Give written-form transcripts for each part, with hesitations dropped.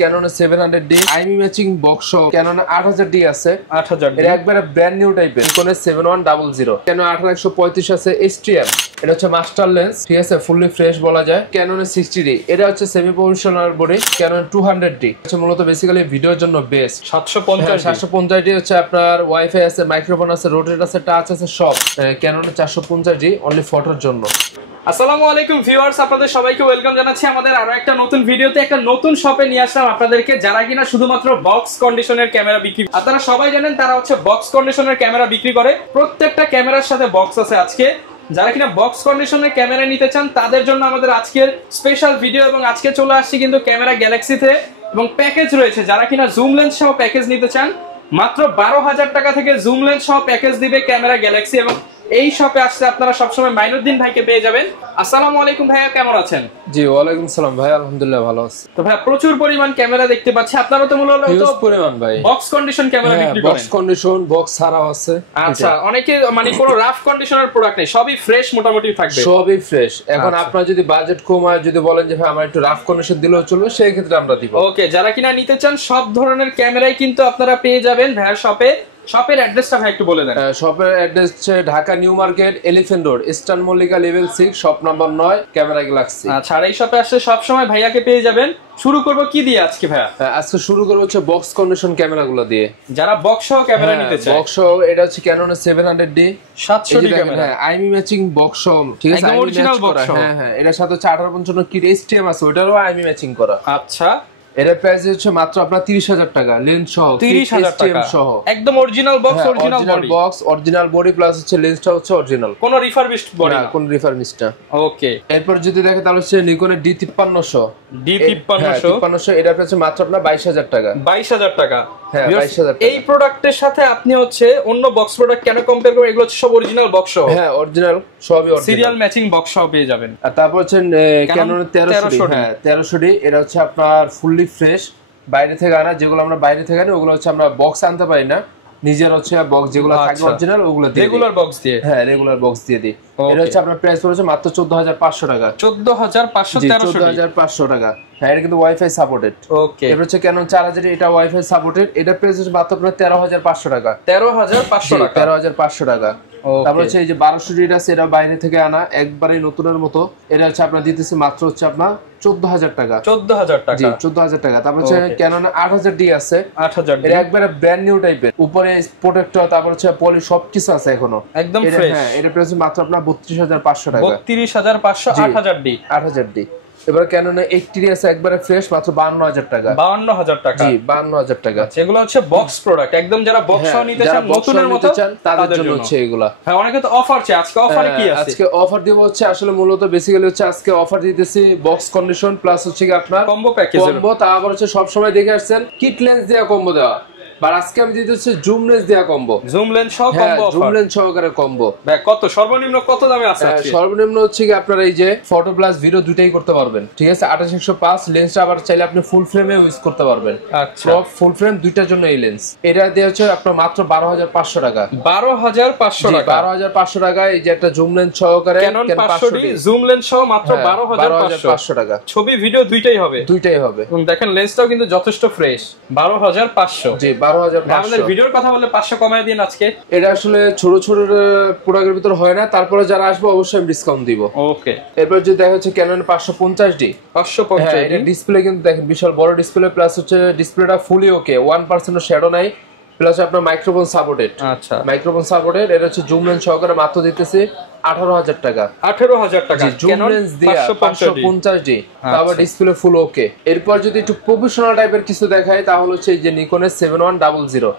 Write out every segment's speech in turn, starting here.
Canon 700D IME matching box সহ Canon 8000D আছে 8000D এটা একবারে ব্র্যান্ড নিউ টাইপের Nikon 7100 Canon 18135 আছে HTR এটা হচ্ছে মাস্টার লেন্স ঠিক আছে ফুললি ফ্রেশ বলা যায় Canon 60D এটা হচ্ছে semi professional body Canon 200D হচ্ছে মূলত বেসিক্যালি ভিডিওর জন্য বেস্ট 750D হচ্ছে আপনার ওয়াইফাই আছে মাইক্রোফোন আছে রোটেট আছে টাচ আছে সব Canon 450D অনলি ফটোর জন্য। আসসালামু আলাইকুম ভিউয়ার্স, আপনাদের সবাইকে ওয়েলকাম জানাচ্ছি আমাদের আরো একটা নতুন ভিডিওতে। একটা নতুন শপে নিয়ে আসলাম আপনাদেরকে, যারা কিনা শুধুমাত্র বক্স কন্ডিশনের ক্যামেরা বিক্রি, আপনারা সবাই জানেন তারা হচ্ছে বক্স কন্ডিশনের ক্যামেরা বিক্রি করে। প্রত্যেকটা ক্যামেরার সাথে বক্স আছে। আজকে যারা কিনা বক্স কন্ডিশনের ক্যামেরা নিতে চান তাদের জন্য আমাদের আজকের স্পেশাল ভিডিও। এবং আজকে চলে আসছি কিন্তু ক্যামেরা গ্যালাক্সিতে এবং প্যাকেজ রয়েছে। যারা কিনা জুম লেন্স সহ প্যাকেজ নিতে চান মাত্র 12,000 টাকা থেকে জুম লেন্স সহ প্যাকেজ দিবে ক্যামেরা গ্যালাক্সি। এবং এই শপে আসলে আপনারা সবসময় মাইনুদ্দিন ভাইকে পেয়ে যাবেন। আসসালামু আলাইকুম ভাইয়া, কেমন আছেন? জি ওয়ালাইকুম সালাম ভাই, আলহামদুলিল্লাহ ভালো আছি। তো ভাই প্রচুর পরিমাণ ক্যামেরা দেখতে পাচ্ছি, আপনারা তো মূলত পরিমাণ ভাই বক্স কন্ডিশন ক্যামেরা বিক্রি করেন। বক্স কন্ডিশন বক্স ছাড়াও আছে। আচ্ছা, অনেকে মানে কোনো রাফ কন্ডিশনের প্রোডাক্ট নেই, সবই ফ্রেশ মোটামুটি থাকবে, সবই ফ্রেশ। এখন আপনারা যদি বাজেট কমায় যদি বলেন যে ভাই আমার একটু রাফ কন্ডিশন দিলেও চলবে, সেই ক্ষেত্রে আমরা দিব। ওকে, যারা কিনা নিতে চান সব ধরনের ক্যামেরাই কিন্তু আপনারা পেয়ে যাবেন ভাইয়ার শপে। শপের অ্যাড্রেসটা ভাই একটু বলে দেন। শপের অ্যাড্রেস হচ্ছে Dhaka new market elephant road eastern Mallika level 6 shop number 9 camera Galaxy. আচ্ছা, আর এই শপে আসলে সব সময় ভাইয়াকে পেয়ে যাবেন। শুরু করব কি দিয়ে আজকে ভাইয়া? আজকে শুরু করব হচ্ছে বক্স কন্ডিশন ক্যামেরাগুলো দিয়ে। যারা বক্স সহ ক্যামেরা নিতে চায়, বক্স সহ এটা হচ্ছে Canon 700D 700D ক্যামেরা, হ্যাঁ IME ম্যাচিং বক্স সহ, ঠিক আছে একদম অরিজিনাল বক্স সহ। হ্যাঁ এটার সাথে হচ্ছে 1855 কিট STM আছে, ওটারও IME ম্যাচিং করা। আচ্ছা, এটার প্রাইস হচ্ছে মাত্র আপনার 30,000 টাকা লেন্স সহ, 30,000 টাকা সহ, একদম original box, original body box, original body plus হচ্ছে লেন্সটা হচ্ছে অরিজিনাল, কোনো রিফারবিশড বডি না, কোন রিফারবিশড না। ওকে, এরপর যদি দেখে তাহলে হচ্ছে Nikon D5300 এটার প্রাইস মাত্র আপনার 22,000 টাকা। 22,000 টাকা। হ্যাঁ 22,000 টাকা। এই প্রোডাক্টের সাথে আপনি হচ্ছে অন্য বক্স প্রোডাক্ট কেন কম্পেয়ার করবেন? এগুলো হচ্ছে সব অরিজিনাল বক্স সহ। হ্যাঁ অরিজিনাল, সবই অরিজিনাল, সিরিয়াল ম্যাচিং বক্স সহ পেয়ে যাবেন। আর তারপর হচ্ছে Canon 1300D, হ্যাঁ 1300D এটা হচ্ছে আপনার ফুললি ফ্রেশ, বাইরে থেকে আনা। যেগুলো আমরা বাইরে থেকে আনি ওগুলো হচ্ছে আমরা বক্স আনতে পারি না, নিজের হচ্ছে বক্স যেগুলো থাকে অরিজিনাল ওগুলো দিয়ে, রেগুলার বক্স দিয়ে, হ্যাঁ রেগুলার বক্স দিয়ে দিই। এটা হচ্ছে আপনার প্রাইস পড়েছে মাত্র 14,500 টাকা। 14,500 টাকা। হ্যাঁ এটা কিন্তু ওয়াইফাই সাপোর্টেড। ওকে, এটা হচ্ছে Canon 4000, এটা ওয়াইফাই সাপোর্টেড। এটা প্রাইস হচ্ছে মাত্র আপনার 13,500 টাকা। 13,500 টাকা, 13,500 টাকা। তারপর হচ্ছে এই যে 1200D আছে, এটা বাইরে থেকে আনা একবারে নতুনের মতো। এটা হচ্ছে আপনার দিতেছে মাত্র হচ্ছে আপনার 14,000 টাকা। 14,000 টাকা, জি 14,000 টাকা। তারপর হচ্ছে Canon 8000D আছে 8000D, এটা একবারে ব্র্যান্ড নিউ টাইপের, উপরে প্রোটেক্টর তারপর হচ্ছে পলি সবকিছু আছে এখনো একদম ফ্রেশ। হ্যাঁ এটা প্রাইস মাত্র আপনার 32,500 টাকা। 32,500 8000D। 8000D। এবার Canon 80D আছে একবারে ফ্রেশ মাত্র 52,000 টাকা। 52,000 টাকা, জি 52,000 টাকা। এগুলো হচ্ছে বক্স প্রোডাক্ট, একদম যারা বক্স সহ নিতে চান নতুনের মতো তাদের জন্য হচ্ছে এগুলা। হ্যাঁ অনেকে তো অফার চায়, আজকে অফারে কি আছে? আজকে অফার দিব হচ্ছে আসলে মূলত বেসিক্যালি হচ্ছে আজকে অফার দিতেছি বক্স কন্ডিশন প্লাস হচ্ছে কি আপনার কম্বো প্যাকেজ, কম্বো। তারপর হচ্ছে সব সময় দেখে আসছেন কিট লেন্স দেয়া কম্বো দেওয়া, আর আজকে আমি দিতে হচ্ছে জুম লেন্স দেয়া কম্বো, জুম লেন্স সহ কম্বো অফার। জুম লেন্স সহকারে কম্বো। ভাই কত সর্বনিম্ন কত দামে আছে আজকে? সর্বনিম্ন হচ্ছে কি আপনারা এই যে ফটো প্লাস ভিডিও দুটাই করতে পারবেন, ঠিক আছে 2805 লেন্সটা আবার চাইলে আপনি ফুল ফ্রেমে ইউজ করতে পারবেন। আচ্ছা, ফুল ফ্রেম দুইটার জন্য এই লেন্স। এটা দিয়ে হচ্ছে আপনার মাত্র 12,500 টাকা। 12,500 টাকা, 12,500 টাকা। এই যে একটা জুম লেন্স সহকারে Canon 500D জুম লেন্স সহ মাত্র 12,500 টাকা। ছবি ভিডিও দুইটাই হবে, দুইটাই হবে। এবং দেখেন লেন্সটাও কিন্তু যথেষ্ট ফ্রেশ। 12,500, জি 12,500। আমাদের ভিডিওর কথা বলে 500 কমায় দিন আজকে। এটা আসলে ছোট ছোট প্রোডাক্টের ভিতর হয় না, তারপরে যারা আসবে অবশ্যই আমি ডিসকাউন্ট দিব। ওকে, এরপর যদি দেখা হচ্ছে Canon 550D 550, এটা ডিসপ্লে কিন্তু দেখেন বিশাল বড় ডিসপ্লে, প্লাস হচ্ছে ডিসপ্লেটা ফুলি ওকে, 1% শ্যাডো নাই, প্লাস আপনার মাইক্রোফোন সাপোর্টেড। আচ্ছা, মাইক্রোফোন সাপোর্টেড। এটা হচ্ছে জুম লেন্স সহকারে মাত্র দিতেছি 18,000 টাকা। 18,000 টাকা জুম লেন্স দিয়ে 550D, তারপর ডিসপ্লে ফুল ওকে। এরপর যদি একটু প্রফেশনাল টাইপের কিছু দেখায় তাহলে হচ্ছে এই যে Nikon 7100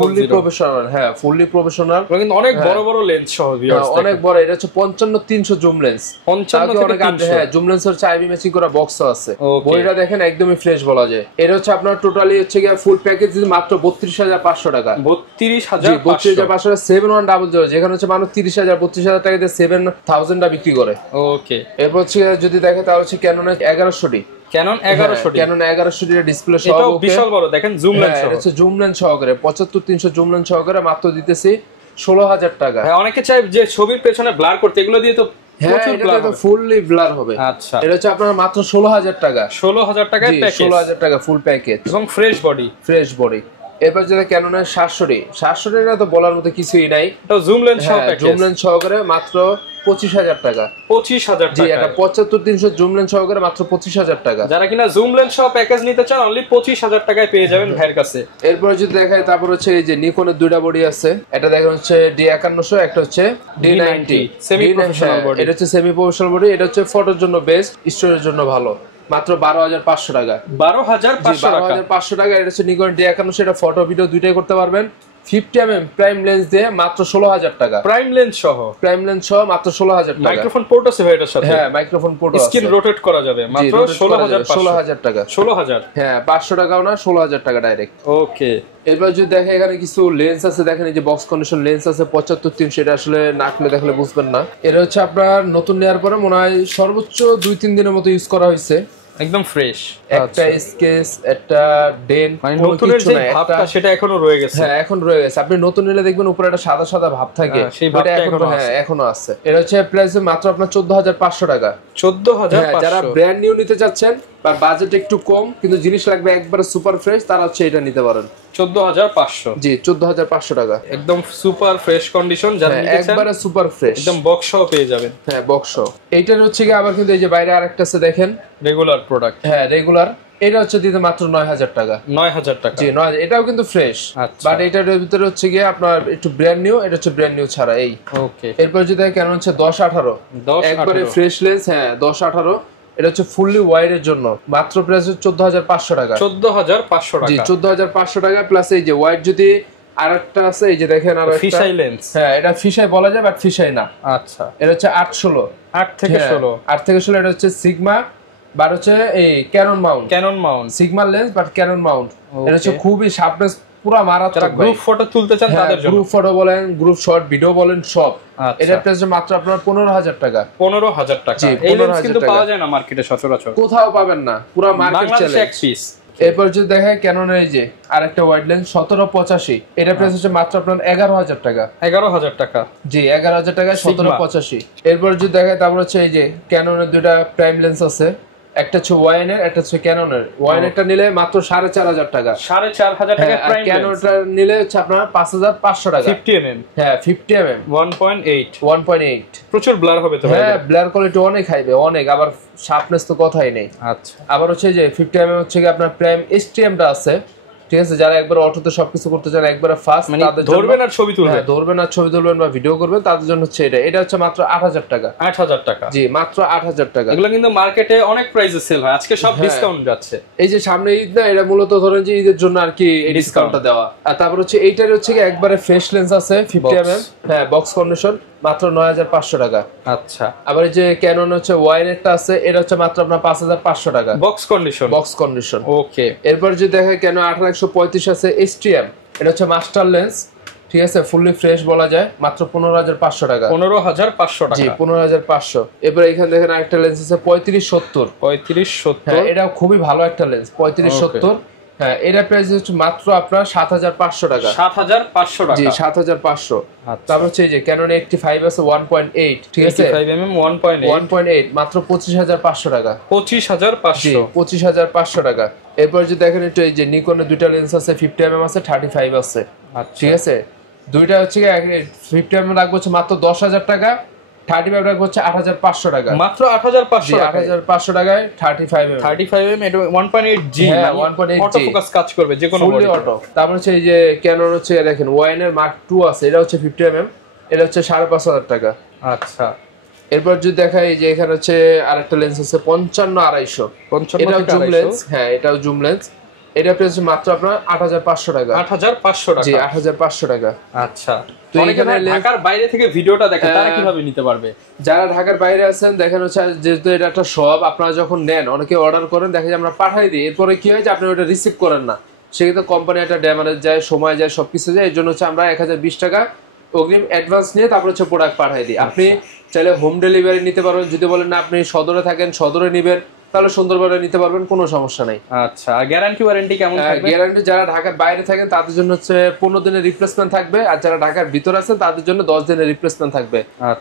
ফুললি প্রফেশনাল। হ্যাঁ ফুললি প্রফেশনাল, কিন্তু অনেক বড় বড় লেন্স সহ ভিউয়ার্স, অনেক বড়। এটা হচ্ছে 55-300 জুম লেন্স, 55-300। হ্যাঁ জুম লেন্স হচ্ছে IME ম্যাচিং করা বক্সও আছে। বডিটা দেখেন একদমই ফ্রেশ বলা যায়। এটা হচ্ছে আপনার টোটালি হচ্ছে কি ফুল প্যাকেজ মাত্র 32,500 টাকা। 32,500 7100, যেখানে হচ্ছে মানুষ 30,000 32,000 টাকা দিয়ে 7,000টা বিক্রি করে। ওকে, এরপর হচ্ছে যদি দেখে তাহলে হচ্ছে Canon 1100D, Canon 1100D, Canon 1100D এর ডিসপ্লে সহ এটাও বিশাল বড়, দেখেন জুম লেন্স সহ। এটা হচ্ছে জুম লেন্স সহকারে 75-300 জুম লেন্স সহকারে মাত্র দিতেছি 16,000 টাকা। হ্যাঁ অনেকে চায় যে ছবির পেছনে ব্লার করতে, এগুলো দিয়ে তো হ্যাঁ, এটা তো ফুললি ব্লার হবে। আচ্ছা, এটা হচ্ছে আপনার মাত্র 16000 টাকা। 16000 টাকায় প্যাকেজ, 16000 টাকা ফুল প্যাকেজ এবং ফ্রেশ বডি। এরপর যেটা ক্যাননের 700 না তো বলার মতো কিছুই নাই। এটা জুম লেন্স সহ প্যাকেজ, জুম লেন্স সহকারে মাত্র 25000 টাকা। 25000 জি, টাকা। এটা 75300 জুম লেন্স সহকারে মাত্র 25000 টাকা। যারা কিনা জুম লেন্স সহ প্যাকেজ নিতে চান অনলি 25000 টাকায় পেয়ে যাবেন ভাইয়ের কাছে। এরপর যদি দেখাই, তারপর হচ্ছে এই যে নিকনের দুইটা বডি আছে। এটা দেখেন হচ্ছে D5100, একটা হচ্ছে D90 সেমি প্রফেশনাল বডি। এটা হচ্ছে সেমি প্রফেশনাল বডি। এটা হচ্ছে ফটোর জন্য বেস্ট, স্টোরের জন্য ভালো। মাত্র 12500 টাকা। 12500 টাকা। এটা হচ্ছে নিকন D5100, এটা ফটো ভিডিও দুইটাই করতে পারবেন। 50mm প্রাইম লেন্স দিয়ে মাত্র 16000 টাকা। প্রাইম লেন্স সহ মাত্র 16000 টাকা। মাইক্রোফোন পোর্ট আছে ভাই এটার সাথে। হ্যাঁ, মাইক্রোফোন পোর্ট আছে। স্ক্রিন রোটেট করা যাবে মাত্র 16500 টাকা। 16000। হ্যাঁ, 500 টাকাও না, 16000 টাকা ডাইরেক্ট। ওকে। এরপর যদি দেখেন এখানে কিছু লেন্স আছে, দেখেন এই যে বক্স কন্ডিশন লেন্স আছে 75300। এটা আসলে না খুলে দেখলে বুঝবেন না। এটা হচ্ছে আপনার নতুন নেওয়ার পরে মনে হয় সর্বোচ্চ 2-3 দিনের মতো ইউজ করা হয়েছে, একদম ফ্রেশ। একটা স্কেচ, একটা ডেন, মানে নতুনের যে ভাবটা সেটা এখনো রয়ে গেছে। হ্যাঁ, এখন রয়ে গেছে। আপনি নতুন নিলে দেখবেন উপরে একটা সাদা সাদা ভাব থাকে, সেই ভাবটা এখনো আছে। এটা হচ্ছে প্রাইস মাত্র আপনার 14500 টাকা। 14500। যারা ব্র্যান্ড নিউ নিতে চাচ্ছেন বা বাজেট একটু কম কিন্তু জিনিস লাগবে একবারে সুপার ফ্রেশ, তারা হচ্ছে এটা নিতে পারেন। 14500। জি, 14500 টাকা। একদম সুপার ফ্রেশ কন্ডিশন, যারা নিতে চান একবারে সুপার ফ্রেশ, একদম বক্স সহ পেয়ে যাবেন। হ্যাঁ, বক্স সহ। এইটার হচ্ছে কি আবার কিন্তু এই যে বাইরে আরেকটা আছে দেখেন, রেগুলার প্রোডাক্ট। হ্যাঁ, রেগুলার। এটা হচ্ছে দিতে মাত্র 9000 টাকা। 9000 টাকা। জি, 9000। এটাও কিন্তু ফ্রেশ, বাট এটার ভিতরে হচ্ছে গিয়ে আপনার একটু ব্র্যান্ড নিউ, এটা হচ্ছে ব্র্যান্ড নিউ ছাড়া এই। ওকে। এরপর যদি কেন হচ্ছে 10-18 একবারে ফ্রেশ লেন্স। হ্যাঁ, 10-18। এটা হচ্ছে ফুললি ওয়াইড এর জন্য মাত্র প্রাইস 14500 টাকা। 14500 টাকা। জি, 14500 টাকা প্লাস এই যে ওয়াইড যদি আরেকটা আছে, এই যে দেখেন আরেকটা ফিশাই লেন্স। হ্যাঁ, এটা ফিশাই বলা যায় বাট ফিশাই না। আচ্ছা, এটা হচ্ছে 8-16। 8 থেকে 16। 8 থেকে 16। এটা হচ্ছে সিগমা, বার হচ্ছে এই Canon mount. Sigma lens but Canon mount. এটা হচ্ছে খুবই শার্পনেস পুরো মারাত্মক। যারা গ্রুপ ফটো তুলতে চান তাদের জন্য, গ্রুপ ফটো বলেন, গ্রুপ শর্ট ভিডিও বলেন, সব। এটা প্রাইস মাত্র আপনার 15000 টাকা। 15000 টাকা। এই লেন্স কিন্তু পাওয়া যায় না মার্কেটে সচরাচর, কোথাও পাবেন না, পুরো মার্কেট চ্যালেঞ্জ এক পিস। এরপর যদি দেখেন ক্যাননের এই যে আরেকটা ওয়াইড লেন্স 1785, এটা প্রাইস হচ্ছে মাত্র আপনার 11000 টাকা। 11000 টাকা। জি, 11000 টাকা 1785। এরপর যদি দেখেন তারপর হচ্ছে এই যে ক্যাননের দুইটা প্রাইম লেন্স আছে, একটা হচ্ছে ওয়াইনের, একটা হচ্ছে ক্যাননের। ওয়াইনেরটা নিলে মাত্র 4500 টাকা। 4500 টাকা প্রাইম লেন্স। ক্যাননটা নিলে হচ্ছে আপনার 5500 টাকা। 50mm। হ্যাঁ, 50mm 1.8। প্রচুর ব্লার হবে তো। হ্যাঁ, ব্লার কোয়ালিটি অনেক হাইবে, অনেক। আবার শার্পনেস তো কথাই নেই। আচ্ছা, আবার হচ্ছে যে 50mm হচ্ছে কি আপনার প্রাইম STM-টা আছে, ঠিক আছে। যারা একবার অটোতে সবকিছু করতে চান একবারে ফাস্ট, তাদের জন্য ধরবেন আর ছবি তুলবেন, ধরবেন আর ছবি তুলবেন বা ভিডিও করবেন, তাদের জন্য হচ্ছে এটা হচ্ছে মাত্র 8000 টাকা। 8000 টাকা। জি, মাত্র 8000 টাকা। এগুলো কিন্তু মার্কেটে অনেক প্রাইসে সেল হয়, আজকে সব ডিসকাউন্ট যাচ্ছে। এই যে সামনে ঈদ না, এটা মূলত ধরেন যে ঈদের জন্য আর কি এই ডিসকাউন্টটা দেওয়া। আর তারপর হচ্ছে এইটার হচ্ছে কি একবারে ফ্রেশ লেন্স আছে 50mm, হ্যাঁ, বক্স কন্ডিশন, মাত্র 9500 টাকা। আচ্ছা। আবার এই যে ক্যানন হচ্ছে ওয়াইনেরটা আছে, এটা হচ্ছে মাত্র আপনার 5500 টাকা। Box condition. ওকে। এরপর যদি দেখেন কেন 18135 আছে STM, এটা হচ্ছে মাস্টার লেন্স, ঠিক আছে, ফুললি ফ্রেশ বলা যায়, মাত্র 15500 টাকা। 15500 টাকা। জি, 15500। এরপর এখানে দেখেন আরেকটা লেন্স আছে 3570। হ্যাঁ, এটা খুবই ভালো একটা লেন্স 3570। হ্যাঁ, এটা প্রাইস হচ্ছে মাত্র আপনার 7500 টাকা। 7500 টাকা। জি, 7500। তারপর হচ্ছে এই যে ক্যানন 85 আছে 1.8, ঠিক আছে, 85mm 1.8 মাত্র 25500 টাকা। 25500। 25500 টাকা। এরপর যদি দেখেন একটু এই যে নিকনের দুইটা লেন্স আছে, 50mm আছে, 35 আছে, ঠিক আছে। দুইটা হচ্ছে 50mm রাখবো হচ্ছে মাত্র 10000 টাকা, 35 রাখবো হচ্ছে 8500 টাকা। মাত্র 8500 টাকা। 8500 টাকায় 35mm এটা 1.8G, হ্যাঁ, মানে 1.8G অটো ফোকাস কাজ করবে যে কোনো ফুললি অটো। তারপর হচ্ছে এই যে ক্যানন হচ্ছে দেখেন ওয়াইনের মার্ক 2 আছে, এটা হচ্ছে 50mm, এটা হচ্ছে 5500 টাকা। আচ্ছা। এরপর যদি দেখাই যে এখানে হচ্ছে আরেকটা লেন্স আছে 55-250, এটাও জুম লেন্স। হ্যাঁ, এটাও জুম লেন্স। এটা প্রাইস মাত্র আপনার 8500 টাকা। 8500 টাকা। জি, 8500 টাকা। আচ্ছা। তো এখানে ঢাকার বাইরে থেকে ভিডিওটা দেখেন, তারা কিভাবে নিতে পারবে? যারা ঢাকার বাইরে আছেন, দেখেন হচ্ছে যেহেতু এটা একটা শপ, আপনারা যখন নেন অনেকে অর্ডার করেন, দেখে যে আমরা পাঠাই দিই, এরপরে কি হয় যে আপনি ওটা রিসিভ করেন না, সেক্ষেত্রে কোম্পানি একটা ড্যামেজ যায়, সময় যায়, সবকিছু যায়। এর জন্য হচ্ছে আমরা 1020 টাকা অগ্রিম অ্যাডভান্স নিয়ে তারপর হচ্ছে প্রোডাক্ট পাঠাই দিই। আপনি চাইলে হোম ডেলিভারি নিতে পারবেন, যদি বলেন না আপনি সদরে থাকেন সদরে নেবেন, তাহলে সুন্দরবনে নিতে পারবেন, কোনো সমস্যা নাই। আচ্ছা, আর গ্যারান্টি ওয়ারেন্টি কেমন থাকবে? গ্যারান্টি যারা ঢাকার বাইরে থাকেন তাদের জন্য হচ্ছে 15 দিনের রিপ্লেসমেন্ট থাকবে, আর যারা ঢাকার ভিতর আছেন তাদের জন্য 10 দিনের রিপ্লেসমেন্ট থাকবে।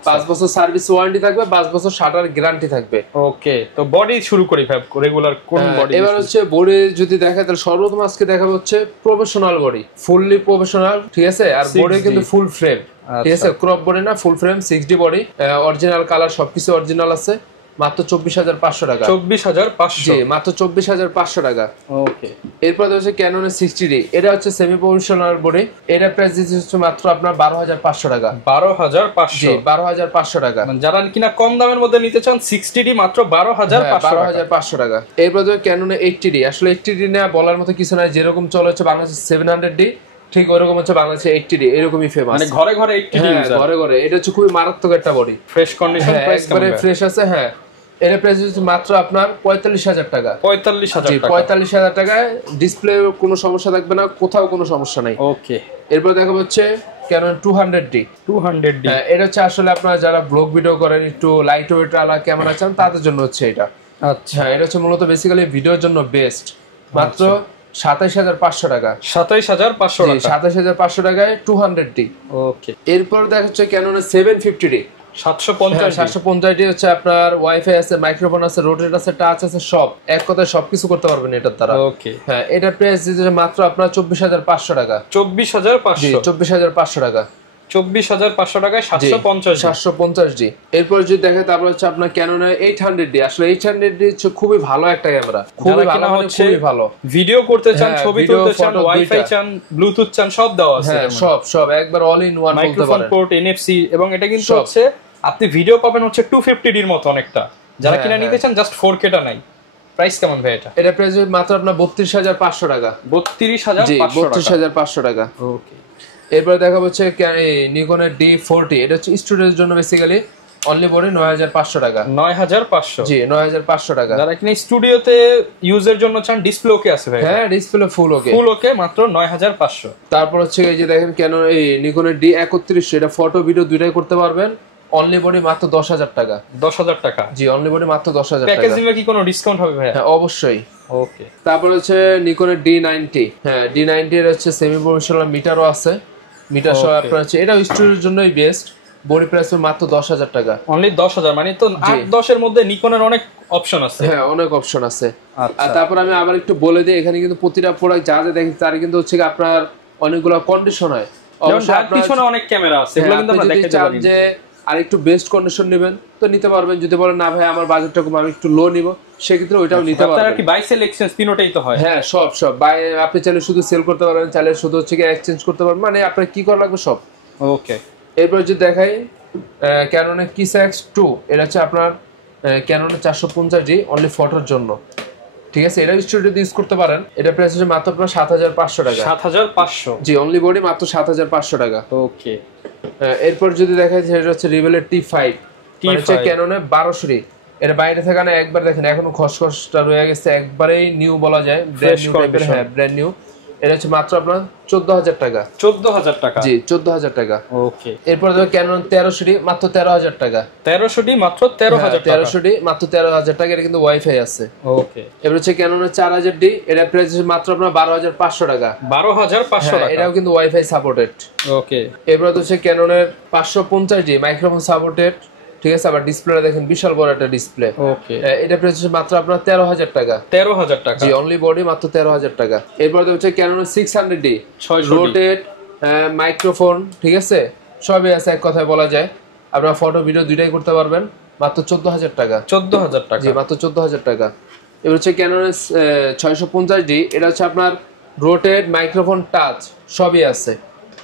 5 বছর সার্ভিস ওয়ারেন্টি থাকবে, 5 বছর শাটার গ্যারান্টি থাকবে। ওকে, তো বডি শুরু করি ভাই, রেগুলার কোন বডি? এবার হচ্ছে বডি যদি দেখায় তাহলে সর্বপ্রথম আজকে দেখাবো হচ্ছে প্রফেশনাল বডি, ফুললি প্রফেশনাল, ঠিক আছে। আর বডি কিন্তু ফুল ফ্রেম, ঠিক আছে, ক্রপ বডি না, ফুল frame 6D body, original colour সবকিছু অরিজিনাল আছে। মাত্র 24,500 টাকা। 24,500? জি, মাত্র 24,500 টাকা। ওকে। এরপর হচ্ছে ক্যাননের 60D, এটা হচ্ছে সেমি প্রফেশনাল বডি, এটা প্রাইস দিচ্ছে হচ্ছে মাত্র আপনার 12,500 টাকা। 12,500? জি, 12,500 টাকা। যারা কিনা কম দামের মধ্যে নিতে চান 60D মাত্র 12,500 টাকা। এরপর হচ্ছে ক্যাননের 80D, আসলে 80D না বলার মতো কিছু নাই, যেরকম চলে হচ্ছে বাংলাদেশে 700D, ঠিক ওরকম হচ্ছে বাংলাদেশে 80D, এরকমই ফেমাস, মানে ঘরে ঘরে 80D ইউজার। ঘরে ঘরে এটা হচ্ছে খুবই মারাত্মক একটা বডি, ফ্রেশ কন্ডিশন, প্রাইস একবারে ফ্রেশ আছে। হ্যাঁ, এর প্রাইস হচ্ছে মাত্র আপনার 45,000 টাকা। 45,000 টাকা? 45,000 টাকায় ডিসপ্লে কোনো সমস্যা থাকবে না, কোথাও কোনো সমস্যা নাই। ওকে। এরপর দেখা হচ্ছে ক্যানন 200D। 200D এটা হচ্ছে আসলে আপনারা যারা ব্লগ ভিডিও করেন, একটু লাইট ওয়েট আলা ক্যামেরা চান, তাদের জন্য হচ্ছে এটা। আচ্ছা, এটা হচ্ছে মূলত বেসিক্যালি ভিডিওর জন্য বেস্ট। মাত্র 27,500 টাকা। 27,500 টাকা? 27,500 টাকায় 200D। ওকে। এরপর দেখা হচ্ছে ক্যানন 750D। 750D হচ্ছে আপনার ওয়াইফাই আছে, মাইক্রোফোন আছে, রোটেট আছে, টাচ আছে, সব এক কথায় সবকিছু করতে পারবেন এটার দ্বারা। ওকে। হ্যাঁ, এটা প্রাইস দিতে মাত্র আপনার 24,500 টাকা। 24,500? 24,500 টাকা। 24,500 টাকায় 750D। এরপর যদি দেখেন তারপর হচ্ছে আপনার ক্যাননের 800D। আসলে 800D হচ্ছে খুবই ভালো একটা ক্যামেরা, খুবই ভালো, খুবই ভালো। ভিডিও করতে চান, ছবি তুলতে চান, ওয়াইফাই চান, ব্লুটুথ চান, সব দেওয়া আছে। হ্যাঁ, সব একবার অল ইন ওয়ান বলতে পারেন। মাইক্রোফোন পোর্ট, এনএফসি, এবং এটা কিন্তু হচ্ছে আপনি ভিডিও পাবেন হচ্ছে 250D এর মতো অনেকটা। যারা কিনা নিতে চান জাস্ট 4K টা নাই। প্রাইস কেমন ভাই এটা? এটা প্রাইস মাত্র আপনার 32,500 টাকা। 32,500 টাকা। ওকে। এরপর দেখা হচ্ছে নিকনের D40, এটা হচ্ছে স্টুডিওর জন্য বেসিক্যালি অনলি বডি 9,500 টাকা। 9,500? জি, 9,500 টাকা। যারা কিনা স্টুডিওতে ইউজের জন্য চান, ডিসপ্লে ওকে আছে ভাই? হ্যাঁ, ডিসপ্লে ফুল ওকে, মাত্র 9,500। তারপর হচ্ছে এই যে দেখেন কেন এই নিকনের D31, এটা ফটো ভিডিও দুইটাই করতে পারবেন, অনলি বডি মাত্র 10,000 টাকা। 10,000 টাকা? জি, অনলি বডি মাত্র 10,000 টাকা। প্যাকেজিং এ কি কোনো ডিসকাউন্ট হবে ভাই? হ্যাঁ, অবশ্যই। ওকে। তারপর হচ্ছে নিকনের D90। হ্যাঁ, D90 এর হচ্ছে সেমি প্রফেশনাল মিটারও আছে, মিটার সহ আপনার হচ্ছে এটাও স্টুডিওর জন্যই বেস্ট। বডি প্রাইস মাত্র 10,000 টাকা। অনলি 10,000? মানে তো 8-10 এর মধ্যে নিকনের অনেক অপশন আছে। হ্যাঁ, অনেক অপশন আছে। আচ্ছা। আর তারপর আমি আবার একটু বলে দিই, এখানে কিন্তু প্রতিটা প্রোডাক্ট যা যা দেখি তার কিন্তু হচ্ছে আপনার অনেকগুলো কন্ডিশন হয়। অবশ্যই আপনার পিছনে অনেক ক্যামেরা আছে, এগুলো কিন্তু আমরা দেখাতে পারি। যে আর একটু বেস্ট কন্ডিশন নেবেন তো নিতে পারবেন। যদি বলেন না ভাই আমার বাজেটটা কম, আমি একটু লো নিব, সেক্ষেত্রে ওইটাও নিতে পারবেন। আপনারা কি বাই সেল এক্সচেঞ্জ তিনটাই তো হয়? হ্যাঁ, সব বাই, আপনি চাইলে শুধু সেল করতে পারবেন, চাইলে শুধু হচ্ছে এক্সচেঞ্জ করতে পারবেন, মানে আপনার কি করা লাগবে সব। ওকে। এরপর যদি দেখাই ক্যাননের Kiss-X2, এটা হচ্ছে আপনার ক্যাননের 450D, অনলি ফটোর জন্য, ঠিক আছে। এটা স্টুডিওতে ইউজ করতে পারেন। এটা প্রাইস হচ্ছে মাত্র আপনার 7,500 টাকা। 7,500? জি, অনলি বডি মাত্র 7,500 টাকা। ওকে। এরপর যদি দেখাই সেটা হচ্ছে রিভেলের T5, মানে হচ্ছে ক্যাননের 1200D। এটা বাইরে থেকে না একবার দেখেন এখনো খসখসটা রয়ে গেছে, একবারেই নিউ বলা যায়, ব্র্যান্ড নিউ টাইপের। হ্যাঁ, ব্র্যান্ড নিউ। এটা হচ্ছে মাত্র আপনার 14,000 টাকা। 14,000 টাকা? জি, 14,000 টাকা। ওকে। এরপর দেখো ক্যানন 1300D, মাত্র 13,000 টাকা। 1300D মাত্র 13,000 টাকা? 1300D মাত্র 13,000 টাকা। এটা কিন্তু ওয়াইফাই আছে। ওকে। এবার হচ্ছে ক্যাননের 4000D, এটা প্রাইস মাত্র আপনার 12,500 টাকা। 12,500 টাকা? এটাও কিন্তু ওয়াইফাই সাপোর্টেড। ওকে। এরপর হচ্ছে ক্যাননের 550D মাইক্রোফোন সাপোর্টেড, ঠিক আছে। আবার ডিসপ্লেটা দেখেন বিশাল বড় একটা ডিসপ্লে। ওকে। এটা প্রাইস মাত্র আপনার 13,000 টাকা। 13,000 টাকা? জি, অনলি বডি মাত্র 13,000 টাকা। এরপর হচ্ছে ক্যাননের 600D, রোটেট, মাইক্রোফোন, ঠিক আছে, সবই আছে এক কথায় বলা যায়। আপনারা ফটো ভিডিও দুইটাই করতে পারবেন, মাত্র 14,000 টাকা। 14,000 টাকা? জি, মাত্র 14,000 টাকা। এবার হচ্ছে ক্যাননের 650D, এটা হচ্ছে আপনার রোটেট, মাইক্রোফোন, টাচ সবই আছে,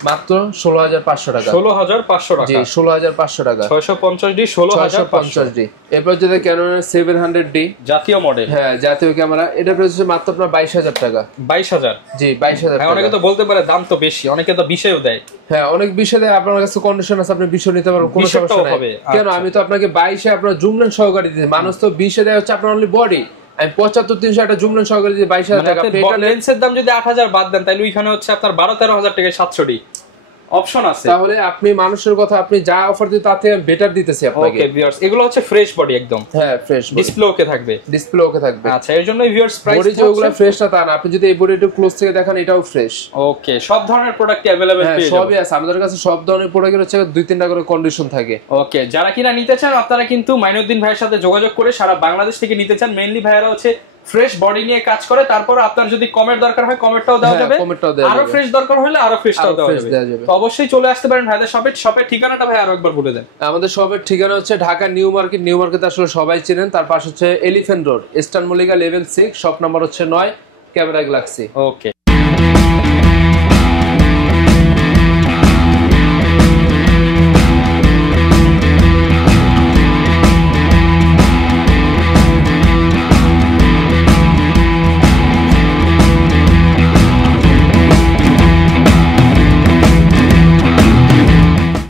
মাত্র 16,500 টাকা। 16,500 টাকা? জি, 16,500 টাকা। 650D 16,500। এরপর যেটা ক্যাননের 700D, জাতীয় মডেল। হ্যাঁ, জাতীয় ক্যামেরা, এটা প্রাইস মাত্র আপনার 22,000 টাকা। 22,000? জি, 22,000 টাকা। অনেকে তো বলতে পারে দাম তো বেশি, অনেকে তো 20-এও দেয়। হ্যাঁ, অনেক বিষয় দেয়, আপনার কাছে কন্ডিশন আছে, আপনি বিষয় নিতে পারবেন, কোনো সমস্যা নাই। কেন, আমি তো আপনাকে 22-এ আপনার জুম লেন্স সহকারে দিতে, মানুষ তো 20-এ দেয় হচ্ছে আপনার অনলি বডি, আমি 75-300 একটা জুম লেন্স সহকারে দিতে 22,000 টাকা। লেন্সের দাম যদি 8,000 বাদ দেন তাহলে ওইখানে হচ্ছে আপনার 12-13,000 টাকায় 700D। অপশন আছে, তাহলে আপনি মানুষের কথা আপনি যা অফার দিতে তার থেকে বেটার দিতেছি আপনাকে। ওকে ভিউয়ার্স, এগুলো হচ্ছে ফ্রেশ বডি একদম। হ্যাঁ ফ্রেশ, ডিসপ্লে ওকে থাকবে, ডিসপ্লে ওকে থাকবে। আচ্ছা, এর জন্য ভিউয়ার্স প্রাইস বডি যেগুলো ফ্রেশ না তা না, আপনি যদি এই বডি একটু ক্লোজ থেকে দেখেন এটাও ফ্রেশ। ওকে, সব ধরনের প্রোডাক্ট अवेलेबल পেয়ে যাবেন। সবই আছে আমাদের কাছে, সব ধরনের প্রোডাক্টের হচ্ছে 2-3টা করে কন্ডিশন থাকে। ওকে, যারা কিনা নিতে চান আপনারা কিন্তু মাইনুদ্দিন ভাইয়ের সাথে যোগাযোগ করে সারা বাংলাদেশ থেকে নিতে চান। মেইনলি ভাইয়ারা হচ্ছে ফ্রেশ বডি নিয়ে কাজ করে। তারপর আপনার যদি কমের দরকার হয় কমেরটাও দেওয়া যাবে, আরো ফ্রেশ দরকার হলে আরো ফ্রেশটাও দেওয়া যাবে। তো অবশ্যই চলে আসতে পারেন ভাইদের শপে। শপের ঠিকানাটা ভাই আরো একবার বলে দেন। আমাদের শপের ঠিকানা হচ্ছে Dhaka new market. New market আসলে সবাই চেনেন, তার পাশে হচ্ছে elephant road, eastern Mallika level 6, shop number হচ্ছে 9, ক্যামেরা গ্যালাক্সি। ওকে।